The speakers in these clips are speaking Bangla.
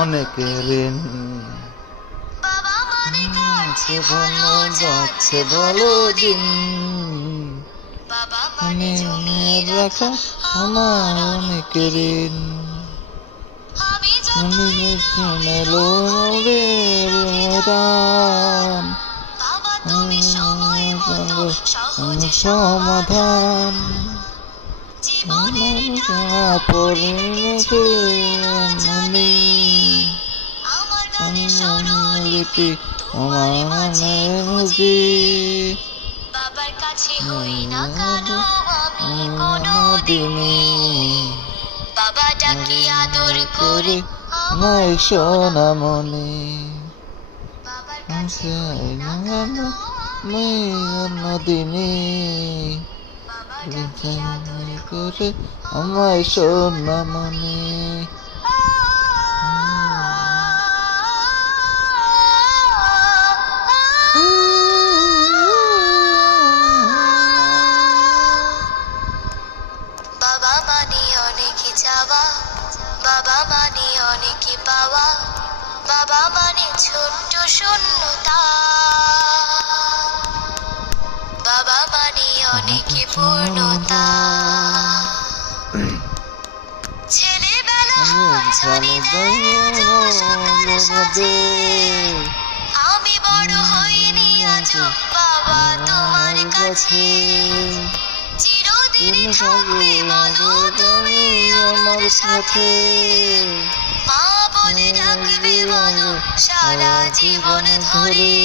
অনেকের ঋণ। ভালো যাচ্ছে ভালো দিন, জমিয়ে রাখা আমার অনেকের ঋণ। মেলো সমাধান পরিণতি লিপি বাবার কাছে হই না কারো আমি কোনোদিনই, বাবা ডাকি আদর করে আমায় সোনামণি। বাবার কাছে হই না দিনে বাবা ডাকি আদর করে আমায় সোনামণি। বাবা মানে অনেক চাওয়া, বাবা মানে অনেক পাওয়া, বাবা মানে ছোট্ট শূন্যতা, বাবা মানে অনেক পূর্ণতা। ছেলেবেলা জানি আমি বড় হইনি আজও বাবা তোমার কাছে, চিরদিন থাকবে বলো তুমি আমার সাথে, মা বলে ডাকবে বলো সারা জীবন ধরে।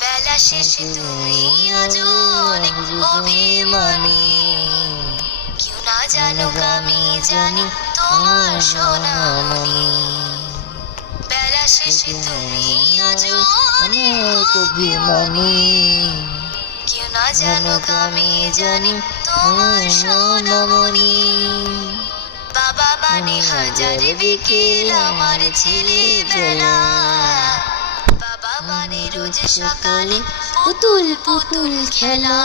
বেলা শেষে তুমি আজও অনেক অভিমানী, কেউ না জানুক আমি জানি তোমার সোনামণি। বেলা শেষে তুমি আজও অনেক অভিমানী, কেউ না জানুক আমি জানি তোমার সোনামণি। বাবা মানে হাজার বিকেল আমার ছেলেবেলা, বাবা মানে রোজ সকালে পুতুল পুতুল খেলা,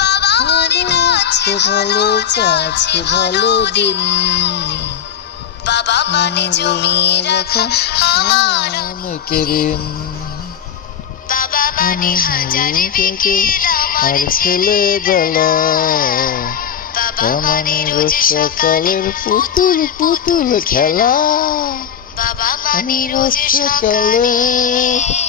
বাবা মানে আছে ভালো যাচ্ছে ভালো দিন, বাবা মানে জমিয়ে রাখা আমার অনেকের ঋণ। বাবা মানে হাজার বিকেল আমার আর ছেলেবেলা বাবা মানে রোজ সকালের সকালে পুতুল পুতুল খেলা, বাবা মানে রোজ সকালে সকালে